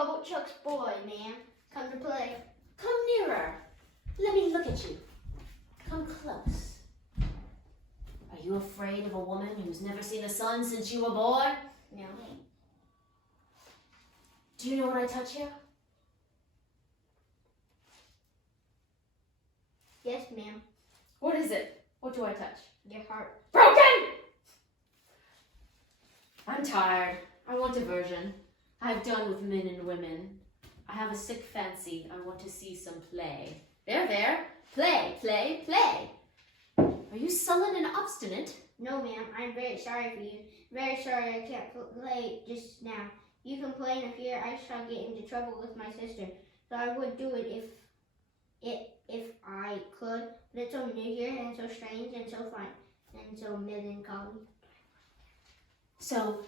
Pumblechook's boy, ma'am. Come to play. Come nearer. Let me look at you. Come close. Are you afraid of a woman who's never seen the sun since you were born? No. Do you know what I touch here? Yes, ma'am. What is it? What do I touch? Your heart. Broken! I'm tired. I want diversion. I've done with men and women. I have a sick fancy. I want to see some play. There. Play, play, play. Are you sullen and obstinate? No, ma'am. I'm very sorry for you. Very sorry I can't play just now. You can play, and I fear I shall get into trouble with my sister. So I would do it if I could. But it's so new here, and so strange, and so fun, and so melancholy. So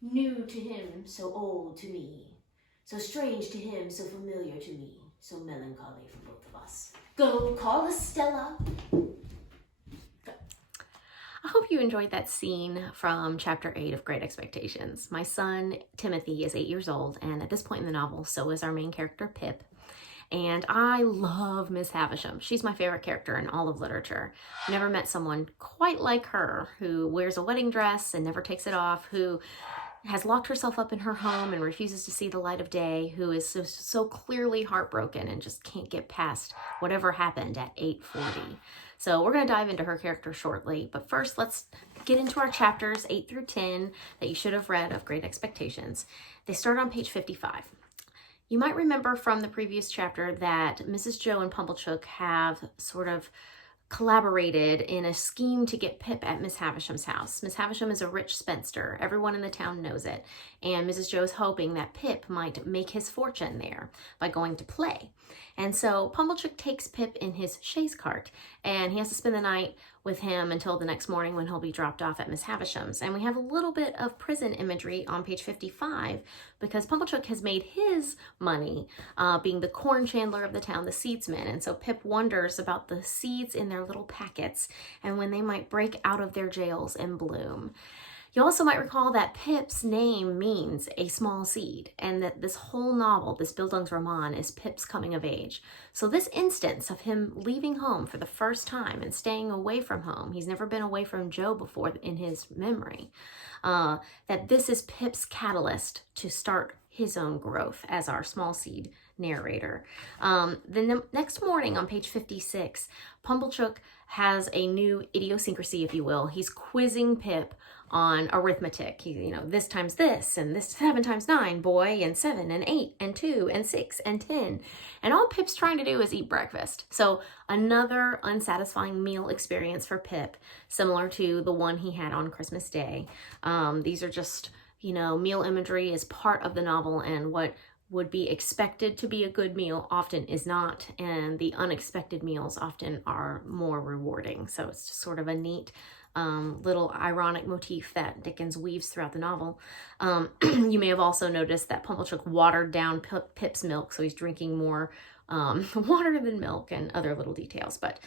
new to him, so old to me. So strange to him, so familiar to me. So melancholy for both of us. Go, call Estella. I hope you enjoyed that scene from Chapter 8 of Great Expectations. My son, Timothy, is 8 years old, and at this point in the novel, so is our main character, Pip. And I love Miss Havisham. She's my favorite character in all of literature. I've never met someone quite like her, who wears a wedding dress and never takes it off, who has locked herself up in her home and refuses to see the light of day, who is so clearly heartbroken and just can't get past whatever happened at 8:40. So we're going to dive into her character shortly, but first let's get into our chapters 8 through 10 that you should have read of Great Expectations. They start on page 55. You might remember from the previous chapter that Mrs. Joe and Pumblechook have sort of collaborated in a scheme to get Pip at Miss Havisham's house. Miss Havisham is a rich spinster. Everyone in the town knows it. And Mrs. Joe is hoping that Pip might make his fortune there by going to play. And so Pumblechook takes Pip in his chaise cart, and he has to spend the night with him until the next morning when he'll be dropped off at Miss Havisham's. And we have a little bit of prison imagery on page 55 because Pumblechook has made his money being the corn chandler of the town, the seedsman. And so Pip wonders about the seeds in their little packets and when they might break out of their jails and bloom. You also might recall that Pip's name means a small seed, and that this whole novel, this Bildungsroman, is Pip's coming of age. So this instance of him leaving home for the first time and staying away from home, he's never been away from Joe before in his memory, that this is Pip's catalyst to start his own growth as our small seed narrator. The next morning on page 56, Pumblechook has a new idiosyncrasy, if you will. He's quizzing Pip on arithmetic. This times this, and this 7 times 9, boy, and 7, and 8, and 2, and 6, and 10. And all Pip's trying to do is eat breakfast. So another unsatisfying meal experience for Pip, similar to the one he had on Christmas Day. These are just, meal imagery is part of the novel, and what would be expected to be a good meal often is not, and the unexpected meals often are more rewarding. So it's just sort of a neat little ironic motif that Dickens weaves throughout the novel. You may have also noticed that Pumblechook watered down Pip's milk, so he's drinking more water than milk, and other little details. But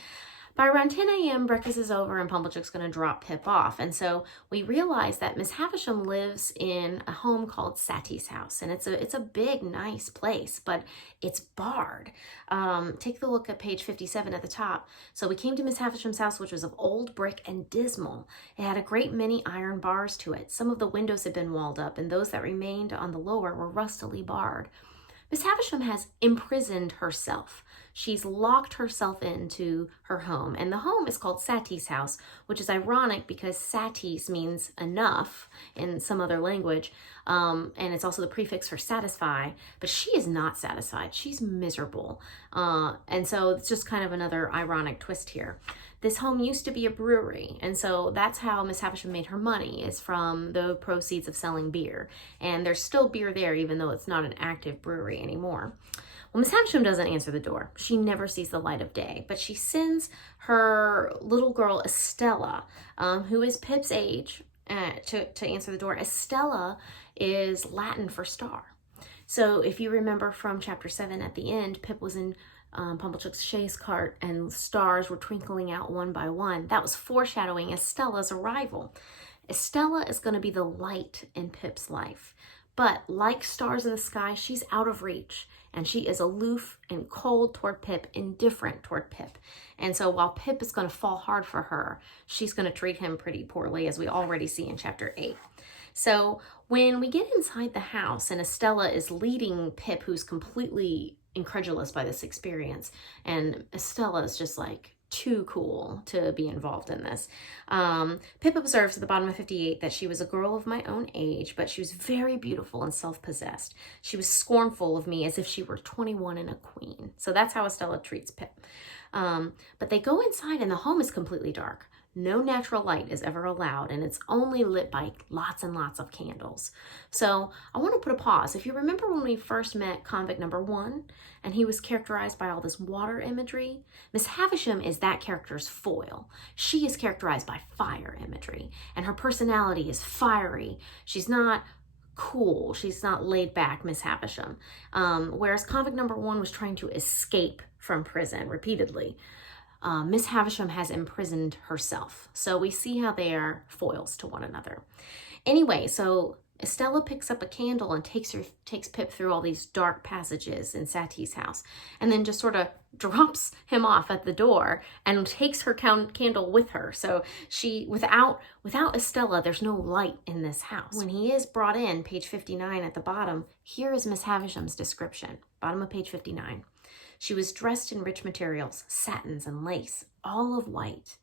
by around 10 a.m., breakfast is over and Pumblechook's going to drop Pip off. And so we realize that Miss Havisham lives in a home called Satis House. And it's a big, nice place, but it's barred. Take a look at page 57 at the top. So we came to Miss Havisham's house, which was of old brick and dismal. It had a great many iron bars to it. Some of the windows had been walled up, and those that remained on the lower were rustily barred. Miss Havisham has imprisoned herself. She's locked herself into her home, and the home is called Satis House, which is ironic because Satis means enough in some other language, and it's also the prefix for satisfy, but she is not satisfied. She's miserable, and so it's just kind of another ironic twist here. This home used to be a brewery, and so that's how Miss Havisham made her money, is from the proceeds of selling beer. And there's still beer there, even though it's not an active brewery anymore. Well, Miss Havisham doesn't answer the door. She never sees the light of day, but she sends her little girl, Estella, who is Pip's age, to answer the door. Estella is Latin for star. So if you remember from chapter 7 at the end, Pip was in Pumblechook's chaise cart and stars were twinkling out one by one. That was foreshadowing Estella's arrival. Estella is going to be the light in Pip's life. But like stars in the sky, she's out of reach. And she is aloof and cold toward Pip, indifferent toward Pip. And so while Pip is going to fall hard for her, she's going to treat him pretty poorly, as we already see in chapter 8. So when we get inside the house and Estella is leading Pip, who's completely incredulous by this experience, and Estella is just like too cool to be involved in this. Pip observes at the bottom of 58 that she was a girl of my own age, but she was very beautiful and self-possessed. She was scornful of me as if she were 21 and a queen. So that's how Estella treats Pip. But they go inside and the home is completely dark. No natural light is ever allowed, and it's only lit by lots and lots of candles. So I want to put a pause. If you remember when we first met convict number 1, and he was characterized by all this water imagery, Miss Havisham is that character's foil. She is characterized by fire imagery, and her personality is fiery. She's not cool. She's not laid back, Miss Havisham. Whereas convict number 1 was trying to escape from prison repeatedly. Miss Havisham has imprisoned herself. So we see how they are foils to one another. Anyway, so Estella picks up a candle and takes Pip through all these dark passages in Satis house, and then just sort of drops him off at the door and takes her candle with her. So she, without Estella, there's no light in this house. When he is brought in, page 59 at the bottom, here is Miss Havisham's description, bottom of page 59. She was dressed in rich materials, satins and lace, all of white.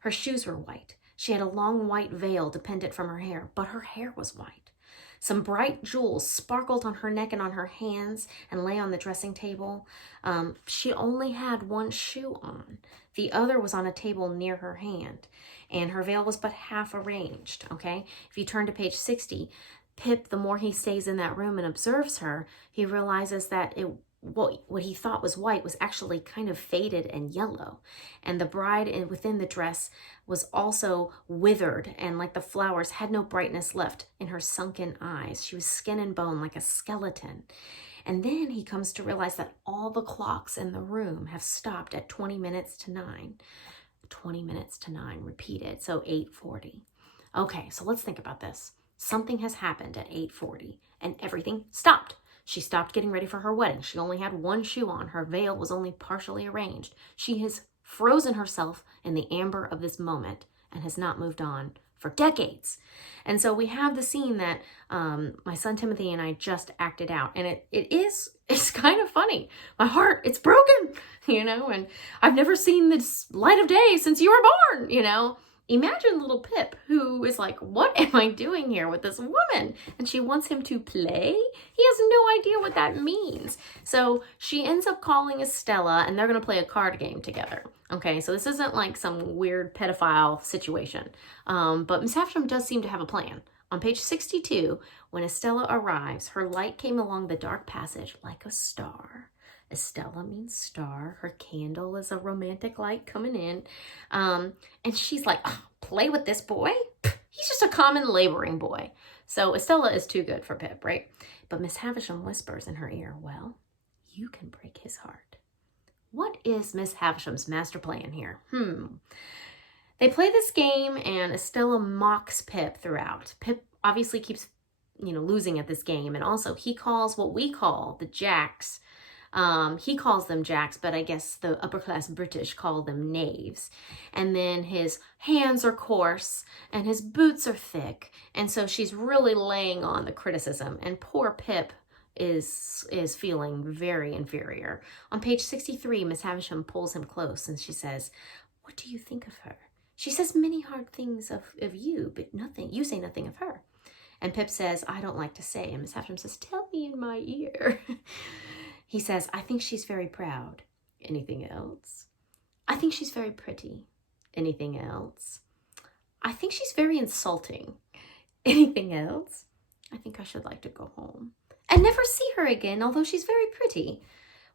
Her shoes were white. She had a long white veil dependent from her hair, but her hair was white. Some bright jewels sparkled on her neck and on her hands and lay on the dressing table. She only had one shoe on. The other was on a table near her hand, and her veil was but half arranged, okay? If you turn to page 60, Pip, the more he stays in that room and observes her, he realizes that what he thought was white was actually kind of faded and yellow. And the bride within the dress was also withered, and like the flowers had no brightness left in her sunken eyes. She was skin and bone like a skeleton. And then he comes to realize that all the clocks in the room have stopped at 20 minutes to 9. 20 minutes to 9 repeated, so 8:40. Okay, so let's think about this. Something has happened at 8:40 and everything stopped. She stopped getting ready for her wedding. She only had one shoe on. Her veil was only partially arranged. She has frozen herself in the amber of this moment and has not moved on for decades. And so we have the scene that my son Timothy and I just acted out. And it's kind of funny. My heart, it's broken, and I've never seen this light of day since you were born, Imagine little Pip, who is like, what am I doing here with this woman? And she wants him to play? He has no idea what that means. So she ends up calling Estella, and they're going to play a card game together. Okay, so this isn't like some weird pedophile situation. But Miss Havisham does seem to have a plan. On page 62, when Estella arrives, her light came along the dark passage like a star. Estella means star. Her candle is a romantic light coming in. And she's like, oh, play with this boy? He's just a common laboring boy. So Estella is too good for Pip, right? But Miss Havisham whispers in her ear, well, you can break his heart. What is Miss Havisham's master plan here? They play this game and Estella mocks Pip throughout. Pip obviously keeps, losing at this game. And also he calls what we call the jacks. He calls them jacks, but I guess the upper class British call them knaves. And then his hands are coarse and his boots are thick. And so she's really laying on the criticism. And poor Pip is feeling very inferior. On page 63, Miss Havisham pulls him close and she says, what do you think of her? She says many hard things of you, but you say nothing of her. And Pip says, I don't like to say. And Miss Havisham says, tell me in my ear. He says, I think she's very proud. Anything else? I think she's very pretty. Anything else? I think she's very insulting. Anything else? I think I should like to go home and never see her again, although she's very pretty.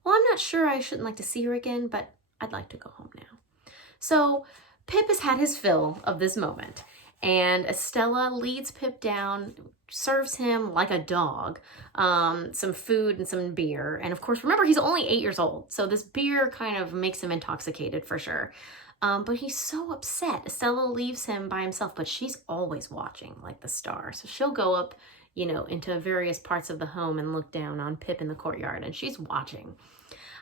Well, I'm not sure I shouldn't like to see her again, but I'd like to go home now. So Pip has had his fill of this moment. And Estella leads Pip down, serves him like a dog, some food and some beer. And of course, remember, he's only 8 years old. So this beer kind of makes him intoxicated for sure. But he's so upset. Estella leaves him by himself, but she's always watching like the star. So she'll go up, into various parts of the home and look down on Pip in the courtyard, and she's watching.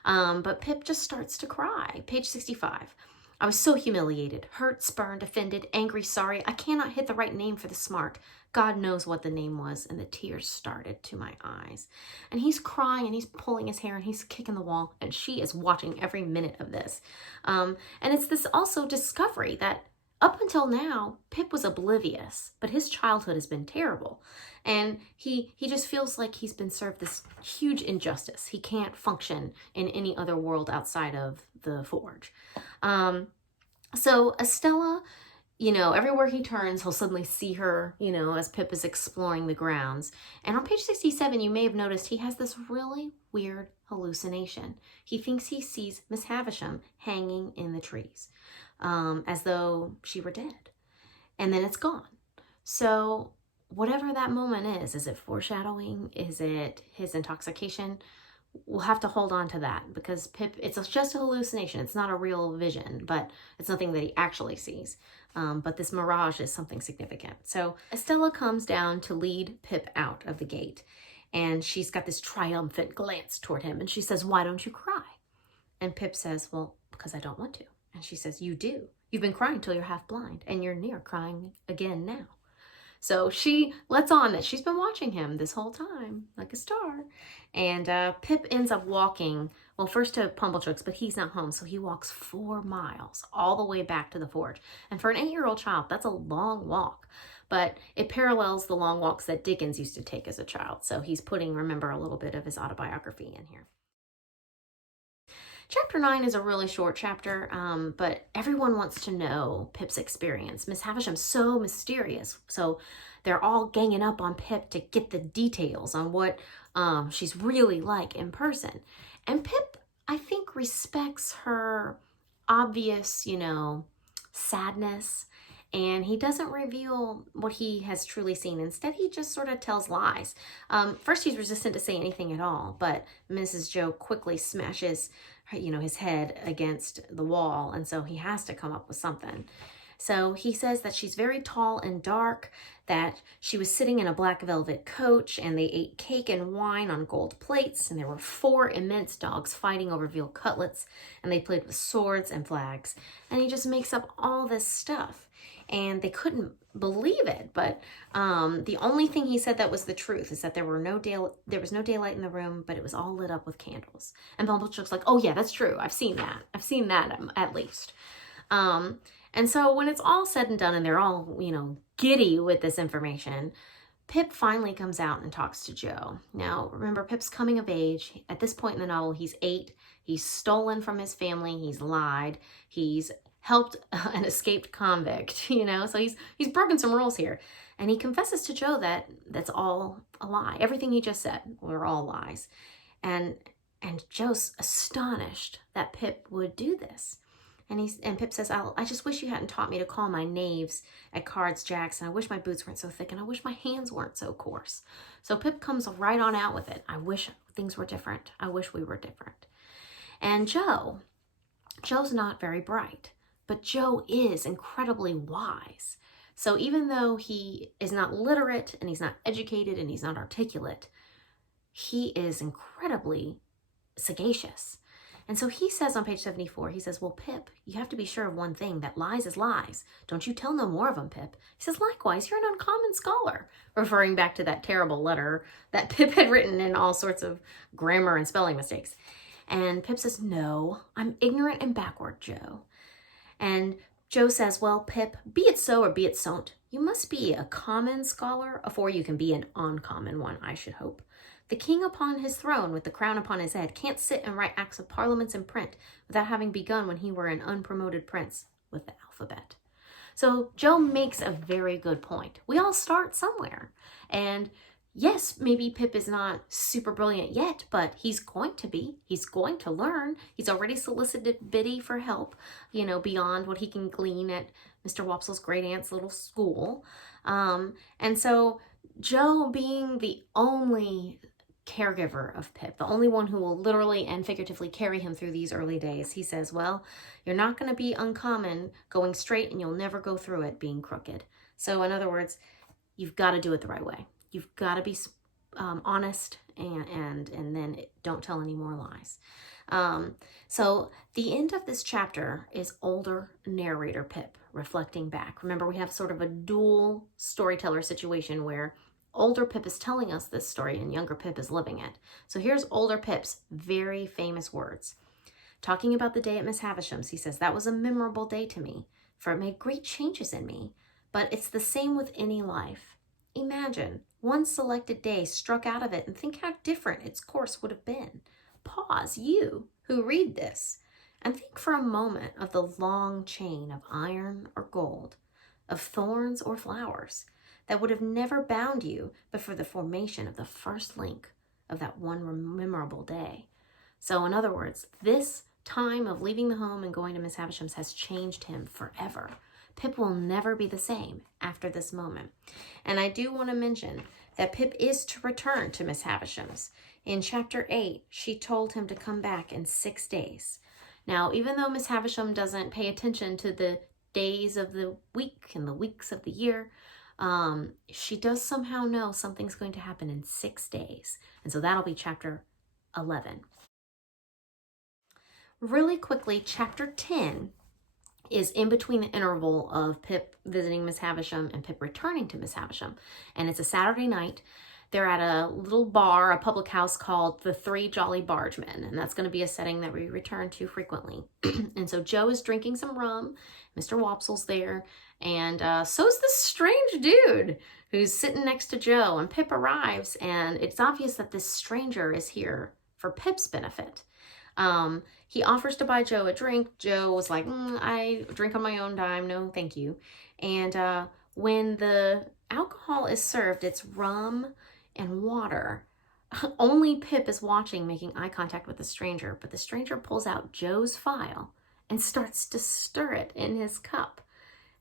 But Pip just starts to cry. Page 65. I was so humiliated, hurt, spurned, offended, angry, sorry. I cannot hit the right name for the smart. God knows what the name was, and the tears started to my eyes. And he's crying, and he's pulling his hair, and he's kicking the wall, and she is watching every minute of this. And it's this also discovery that up until now, Pip was oblivious, but his childhood has been terrible. And he just feels like he's been served this huge injustice. He can't function in any other world outside of the forge. So Estella, everywhere he turns, he'll suddenly see her, as Pip is exploring the grounds. And on page 67, you may have noticed he has this really weird hallucination. He thinks he sees Miss Havisham hanging in the trees, as though she were dead. And then it's gone. So whatever that moment is it foreshadowing? Is it his intoxication? We'll have to hold on to that, because Pip, it's just a hallucination. It's not a real vision, but it's nothing that he actually sees. But this mirage is something significant. So Estella comes down to lead Pip out of the gate, and she's got this triumphant glance toward him, and she says, "Why don't you cry?" And Pip says, "Well, because I don't want to." And she says, "You do. You've been crying till you're half blind, and you're near crying again now." So she lets on that she's been watching him this whole time, like a star. And Pip ends up walking, well, first to Pumblechook's, but he's not home. So he walks 4 miles all the way back to the forge. And for an 8-year-old child, that's a long walk. But it parallels the long walks that Dickens used to take as a child. So he's putting, remember, a little bit of his autobiography in here. Chapter 9 is a really short chapter, but everyone wants to know Pip's experience. Miss Havisham's so mysterious, so they're all ganging up on Pip to get the details on what she's really like in person. And Pip, I think, respects her obvious, sadness, and he doesn't reveal what he has truly seen. Instead, he just sort of tells lies. First, he's resistant to say anything at all, but Mrs. Joe quickly smashes his head against the wall, and so he has to come up with something. So he says that she's very tall and dark, that she was sitting in a black velvet coach, and they ate cake and wine on gold plates, and there were 4 immense dogs fighting over veal cutlets, and they played with swords and flags. And he just makes up all this stuff, and they couldn't believe it. But the only thing he said that was the truth is that there was no daylight in the room, but it was all lit up with candles. And Pumblechook's like, "Oh yeah, that's true. I've seen that at least." And so when it's all said and done, and they're all, giddy with this information, Pip finally comes out and talks to Joe. Now, remember, Pip's coming of age. At this point in the novel, he's 8. He's stolen from his family. He's lied. He's helped an escaped convict, so he's broken some rules here. And he confesses to Joe that that's all a lie. Everything he just said were all lies. And Joe's astonished that Pip would do this. And Pip says, I just wish you hadn't taught me to call my knaves at cards jacks, and I wish my boots weren't so thick, and I wish my hands weren't so coarse. So Pip comes right on out with it. I wish things were different. I wish we were different. And Joe's not very bright, but Joe is incredibly wise. So even though he is not literate, and he's not educated, and he's not articulate, he is incredibly sagacious. And so he says on page 74, he says, "Well, Pip, you have to be sure of one thing, that lies is lies. Don't you tell no more of them, Pip." He says, "Likewise, you're an uncommon scholar," referring back to that terrible letter that Pip had written in all sorts of grammar and spelling mistakes. And Pip says, "No, I'm ignorant and backward, Joe." And Joe says, "Well, Pip, be it so or be it so'n't. You must be a common scholar afore you can be an uncommon one, I should hope. The king upon his throne with the crown upon his head can't sit and write acts of parliaments in print without having begun when he were an unpromoted prince with the alphabet." So Joe makes a very good point. We all start somewhere. And yes, maybe Pip is not super brilliant yet, but he's going to be. He's going to learn. He's already solicited Biddy for help, beyond what he can glean at Mr. Wopsle's great-aunt's little school. And so Joe, being the only caregiver of Pip, the only one who will literally and figuratively carry him through these early days. He says, well, you're not going to be uncommon going straight, and you'll never go through it being crooked. So in other words, you've got to do it the right way. You've got to be honest, and then don't tell any more lies. So the end of this chapter is older narrator Pip reflecting back. Remember, we have sort of a dual storyteller situation where older Pip is telling us this story and younger Pip is living it. So here's older Pip's very famous words. Talking about the day at Miss Havisham's, he says, that was a memorable day to me, for it made great changes in me. But it's the same with any life. Imagine one selected day struck out of it and think how different its course would have been. Pause, you who read this, and think for a moment of the long chain of iron or gold, of thorns or flowers, that would have never bound you but for the formation of the first link of that one memorable day. So in other words, this time of leaving the home and going to Miss Havisham's has changed him forever. Pip will never be the same after this moment. And I do want to mention that Pip is to return to Miss Havisham's. In chapter 8, she told him to come back in 6 days. Now, even though Miss Havisham doesn't pay attention to the days of the week and the weeks of the year, she does somehow know something's going to happen in 6 days. And so that'll be chapter 11. Really quickly, chapter 10 is in between the interval of Pip visiting Miss Havisham and Pip returning to Miss Havisham. And it's a Saturday night. They're at a little bar, a public house called the Three Jolly Bargemen. And that's going to be a setting that we return to frequently. And so Joe is drinking some rum. Mr. Wopsel's there. And so's this strange dude who's sitting next to Joe. And Pip arrives. And it's obvious that this stranger is here for Pip's benefit. He offers to buy Joe a drink. Joe was like, I drink on my own dime. No, thank you. And when the alcohol is served, it's rum and water. Only Pip is watching, making eye contact with the stranger. But the stranger pulls out Joe's file and starts to stir it in his cup.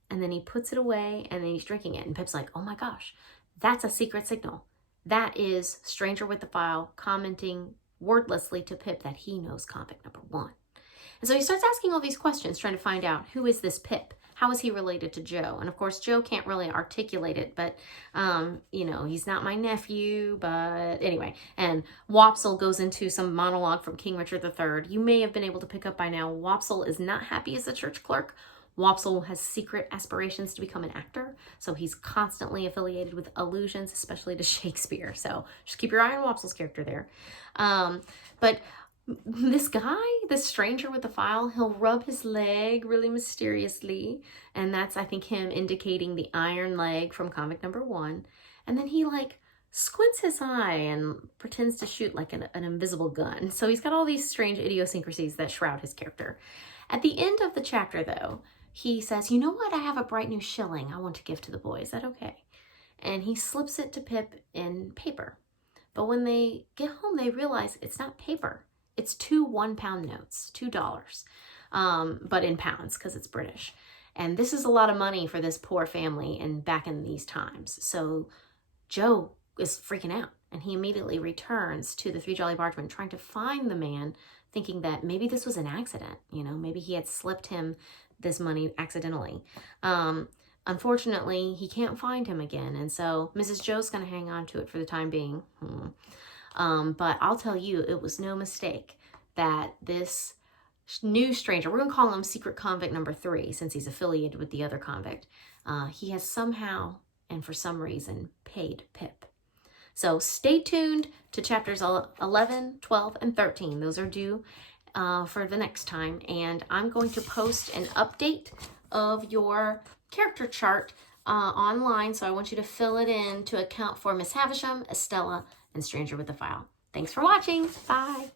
And then he puts it away and then he's drinking it. And Pip's like, oh my gosh, that's a secret signal. That is stranger with the file commenting wordlessly to Pip that he knows convict number 1. And so he starts asking all these questions, trying to find out, who is this Pip? How is he related to Joe? And of course, Joe can't really articulate it, but, he's not my nephew, but anyway. And Wopsle goes into some monologue from King Richard III. You may have been able to pick up by now, Wopsle is not happy as a church clerk. Wopsle has secret aspirations to become an actor, so he's constantly affiliated with allusions, especially to Shakespeare. So just keep your eye on Wopsle's character there. But this guy, this stranger with the file, he'll rub his leg really mysteriously, and that's, I think, him indicating the iron leg from convict number 1. And then he squints his eye and pretends to shoot like an invisible gun. So he's got all these strange idiosyncrasies that shroud his character. At the end of the chapter, though, he says, you know what? I have a bright new shilling I want to give to the boy. Is that okay? And he slips it to Pip in paper. But when they get home, they realize it's not paper. It's 2 1-pound notes, $2, but in pounds because it's British. And this is a lot of money for this poor family and back in these times. So Joe is freaking out, and he immediately returns to the Three Jolly Bargemen, trying to find the man, thinking that maybe this was an accident. Maybe he had slipped him this money accidentally. Unfortunately, he can't find him again, and so Mrs. Joe's going to hang on to it for the time being. But I'll tell you, it was no mistake that this new stranger, we're going to call him secret convict number 3 since he's affiliated with the other convict, he has somehow and for some reason paid Pip. So stay tuned to chapters 11, 12, and 13. Those are due for the next time, and I'm going to post an update of your character chart online, so I want you to fill it in to account for Miss Havisham, Estella, and Stranger with the File. Thanks for watching. Bye.